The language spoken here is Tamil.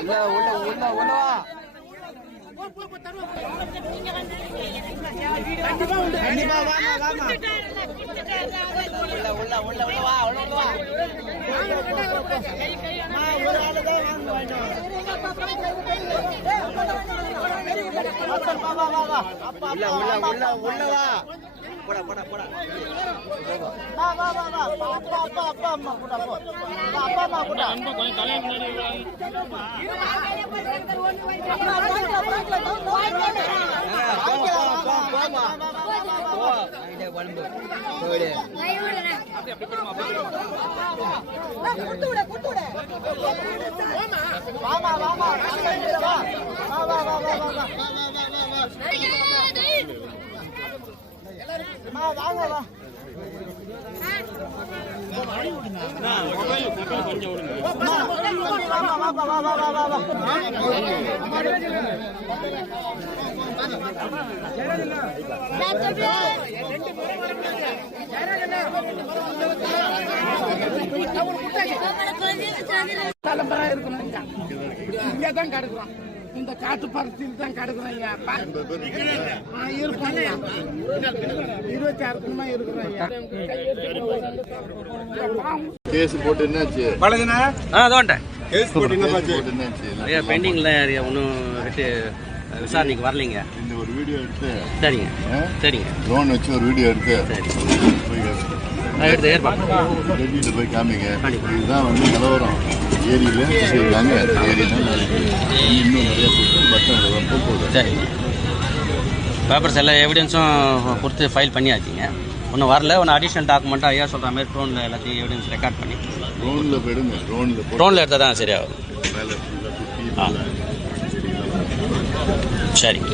உள்ள உள்ள உள்ளவா கண்டிப்பா வாமா வாமா உள்ள உள்ள உள்ள உள்ள வா உள்ள வா. குழம்பு அப்படியே அப்படியே ரெண்டு தலைமுறை இருக்கணும் ஐயா இங்கே தான் கிடக்குறோம் இந்த காட்டு பருத்தியில் தான் கிடக்குறோம் ஐயா இருபத்தி ஆறு குடும்பமா இருக்கிறோம் ஐயா கேஸ் போட்டு என்னாச்சு ஆ அதோண்டேன் கேஸ் போட்டு என்னாச்சு ஐயா? பெண்டிங்கில் ஒன்றும் விட்டு விசாரணைக்கு வரலைங்க. இந்த ஒரு வீடியோ எடுத்து சரிங்க? சரிங்க. ட்ரோன் வச்சு ஒரு வீடியோ எடுத்து சரி. எடுத்து ஏற்பாடு போய் காமிங்க. இதுதான் வந்து நிலவரம். ஏரியில் இருக்காங்க ஏரியில் இன்னும் நிறைய பட்டம் போகுது சரிங்க பேப்பர்ஸ் எல்லா எவிடன்ஸும் கொடுத்து ஃபைல் பண்ணியாச்சுங்க. ஒன்றும் வரல ஒன்று அடிஷ்னல் டாக்குமெண்ட்டாக ஐயா சொல்கிற மாதிரி ட்ரோனில் எல்லாத்தையும் எவிடன்ஸ் ரெக்கார்ட் பண்ணி ட்ரோனில் போயிடுங்க. ட்ரோனில் ட்ரோனில் எடுத்தால் தான் சரியாகும். ஆ. சரிங்க